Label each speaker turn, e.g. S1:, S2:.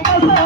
S1: Thank okay. you.